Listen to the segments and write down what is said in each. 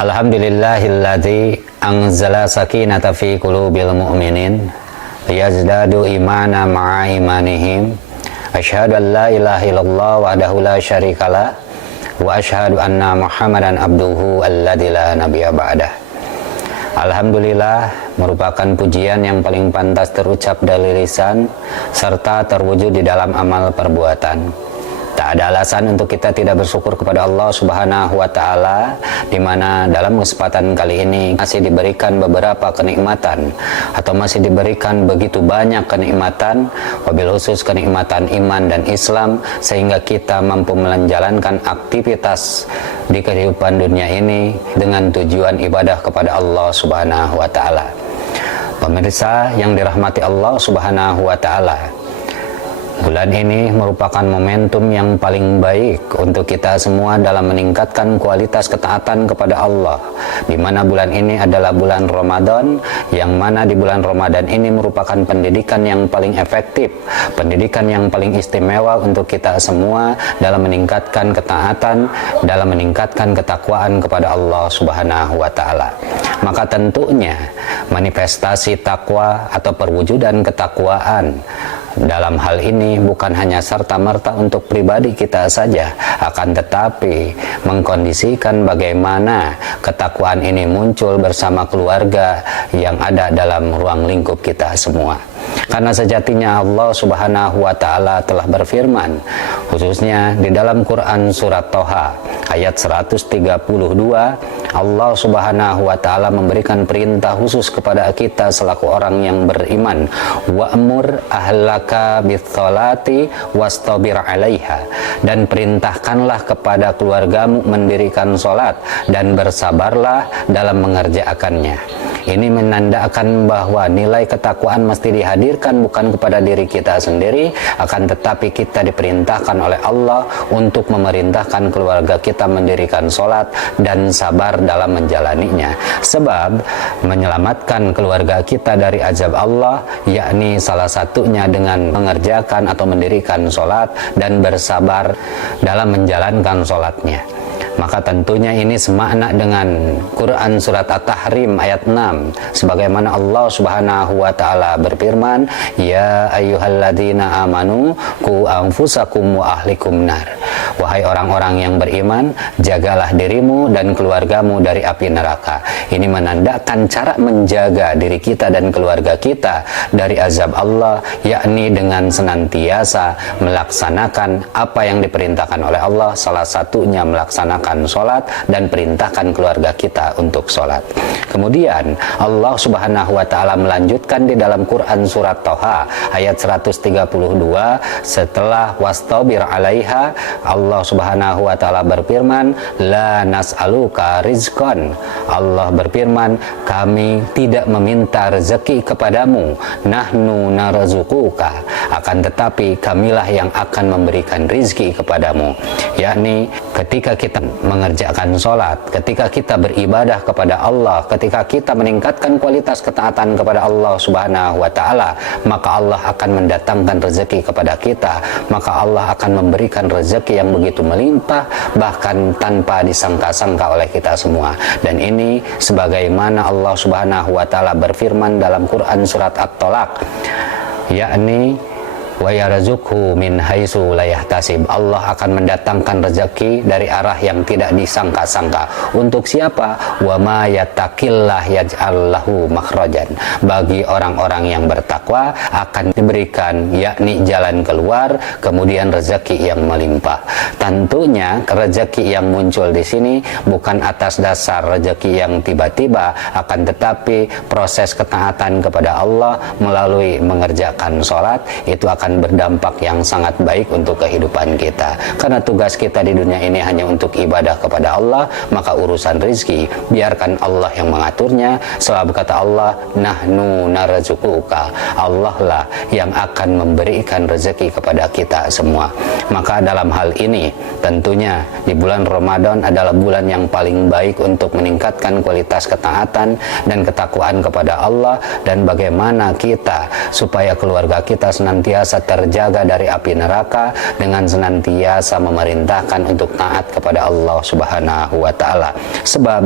Alhamdulillahilladzi anzala sakinata fi qulubil mu'minin liyazdadu imana ma'a imanihim. Asyhadu an la ilaha illallah wahdahu la syarikalah wa asyhadu anna Muhammadan abduhu alladzi la nabiyya ba'dah. Alhamdulillah merupakan pujian yang paling pantas terucap dari lisan serta terwujud di dalam amal perbuatan. Tak ada alasan untuk kita tidak bersyukur kepada Allah Subhanahu wa Ta'ala, di mana dalam kesempatan kali ini masih diberikan beberapa kenikmatan atau masih diberikan begitu banyak kenikmatan, wabil khusus kenikmatan iman dan Islam, sehingga kita mampu menjalankan aktivitas di kehidupan dunia ini dengan tujuan ibadah kepada Allah Subhanahu wa Ta'ala. Pemirsa yang dirahmati Allah Subhanahu wa Ta'ala, bulan ini merupakan momentum yang paling baik untuk kita semua dalam meningkatkan kualitas ketaatan kepada Allah, di mana bulan ini adalah bulan Ramadan, yang mana di bulan Ramadan ini merupakan pendidikan yang paling efektif, pendidikan yang paling istimewa untuk kita semua dalam meningkatkan ketaatan, dalam meningkatkan ketakwaan kepada Allah Subhanahu wa Ta'ala. Maka tentunya manifestasi takwa atau perwujudan ketakwaan dalam hal ini bukan hanya serta-merta untuk pribadi kita saja, akan tetapi mengkondisikan bagaimana ketakwaan ini muncul bersama keluarga yang ada dalam ruang lingkup kita semua. Karena sejatinya Allah Subhanahu wa Ta'ala telah berfirman, khususnya di dalam Quran surat Toha ayat 132, Allah Subhanahu wa Ta'ala memberikan perintah khusus kepada kita selaku orang yang beriman, wa'mur ahlaka bis-sholati wastabir 'alaiha, dan perintahkanlah kepada keluargamu mendirikan sholat dan bersabarlah dalam mengerjakannya. Ini menandakan bahwa nilai ketakwaan mesti dihadirkan bukan kepada diri kita sendiri, akan tetapi kita diperintahkan oleh Allah untuk memerintahkan keluarga kita mendirikan sholat dan sabar dalam menjalaninya. Sebab menyelamatkan keluarga kita dari azab Allah, yakni salah satunya dengan mengerjakan atau mendirikan sholat dan bersabar dalam menjalankan sholatnya. Maka tentunya ini semakna dengan Quran surat At-Tahrim ayat 6, sebagaimana Allah Subhanahu wa Ta'ala berfirman, ya ayyuhalladzina amanu qu anfusakum wa ahlikum nar. Wahai orang-orang yang beriman, jagalah dirimu dan keluargamu dari api neraka. Ini menandakan cara menjaga diri kita dan keluarga kita dari azab Allah, yakni dengan senantiasa melaksanakan apa yang diperintahkan oleh Allah, salah satunya melaksanakan sholat dan perintahkan keluarga kita untuk sholat. Kemudian Allah Subhanahu wa Ta'ala melanjutkan di dalam Quran surat Toha ayat 132, setelah wastabir 'alaiha, Allah Subhanahu wa Ta'ala berfirman, la nas'aluka rizqan. Allah berfirman, kami tidak meminta rezeki kepadamu, nahnu narzuquka, akan tetapi kamilah yang akan memberikan rizki kepadamu. Yakni ketika kita mengerjakan sholat, ketika kita beribadah kepada Allah, ketika kita meningkatkan kualitas ketaatan kepada Allah Subhanahu wa Ta'ala, maka Allah akan mendatangkan rezeki kepada kita, maka Allah akan memberikan rezeki yang begitu melimpah, bahkan tanpa disangka-sangka oleh kita semua. Dan ini sebagaimana Allah Subhanahu wa Ta'ala berfirman dalam Quran surat At-Tolaq, yakni wa yarzuqhu min haitsu la yahtasib. Allah akan mendatangkan rezeki dari arah yang tidak disangka-sangka. Untuk siapa? Wa ma yattaqillah yaj'al lahu makhrajan. Bagi orang-orang yang bertakwa akan diberikan yakni jalan keluar, kemudian rezeki yang melimpah. Tentunya rezeki yang muncul di sini bukan atas dasar rezeki yang tiba-tiba, akan tetapi proses ketaatan kepada Allah melalui mengerjakan sholat itu akan berdampak yang sangat baik untuk kehidupan kita. Karena tugas kita di dunia ini hanya untuk ibadah kepada Allah, maka urusan rizki biarkan Allah yang mengaturnya. Sebab kata Allah, nahnu narzuquka, Allah lah yang akan memberikan rezeki kepada kita semua. Maka dalam hal ini tentunya di bulan Ramadan adalah bulan yang paling baik untuk meningkatkan kualitas ketaatan dan ketakwaan kepada Allah, dan bagaimana kita supaya keluarga kita senantiasa terjaga dari api neraka dengan senantiasa memerintahkan untuk taat kepada Allah Subhanahu wa Ta'ala. Sebab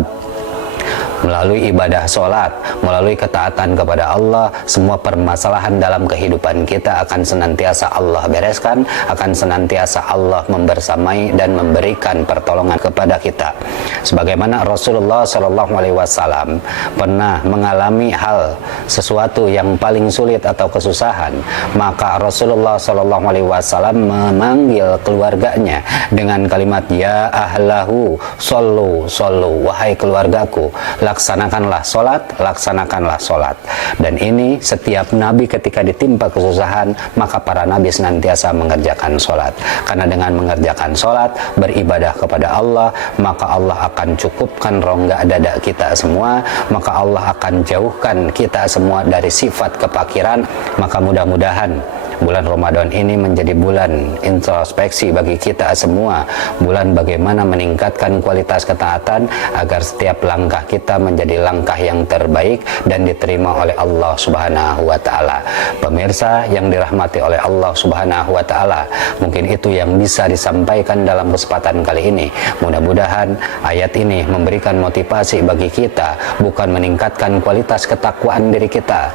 melalui ibadah sholat, melalui ketaatan kepada Allah, semua permasalahan dalam kehidupan kita akan senantiasa Allah bereskan, akan senantiasa Allah membersamai dan memberikan pertolongan kepada kita. Sebagaimana Rasulullah SAW pernah mengalami hal sesuatu yang paling sulit atau kesusahan, maka Rasulullah SAW memanggil keluarganya dengan kalimat ya ahlahu sallu sallu, wahai keluargaku, laksanakanlah solat, laksanakanlah solat. Dan ini setiap nabi ketika ditimpa kesusahan, maka para nabi senantiasa mengerjakan solat, karena dengan mengerjakan solat, beribadah kepada Allah, maka Allah akan cukupkan rongga dada kita semua, maka Allah akan jauhkan kita semua dari sifat kepakiran. Maka mudah-mudahan bulan Ramadan ini menjadi bulan introspeksi bagi kita semua, bulan bagaimana meningkatkan kualitas ketaatan agar setiap langkah kita menjadi langkah yang terbaik dan diterima oleh Allah Subhanahu wa taala. Pemirsa yang dirahmati oleh Allah Subhanahu wa taala, mungkin itu yang bisa disampaikan dalam kesempatan kali ini. Mudah-mudahan ayat ini memberikan motivasi bagi kita, bukan meningkatkan kualitas ketakwaan diri kita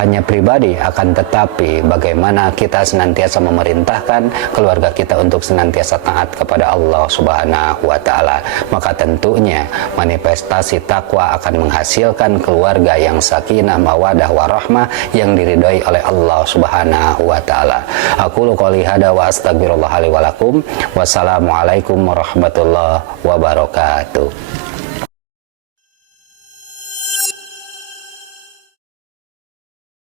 hanya pribadi, akan tetapi bagaimana kita senantiasa memerintahkan keluarga kita untuk senantiasa taat kepada Allah Subhanahu wa taala. Maka tentunya manifestasi takwa akan menghasilkan keluarga yang sakinah, mawadah, warahmah, yang diridhoi oleh Allah Subhanahu wa taala. Aku qouli hada wa astaghfirullah li wa lakum. Wassalamualaikum warahmatullahi wabarakatuh.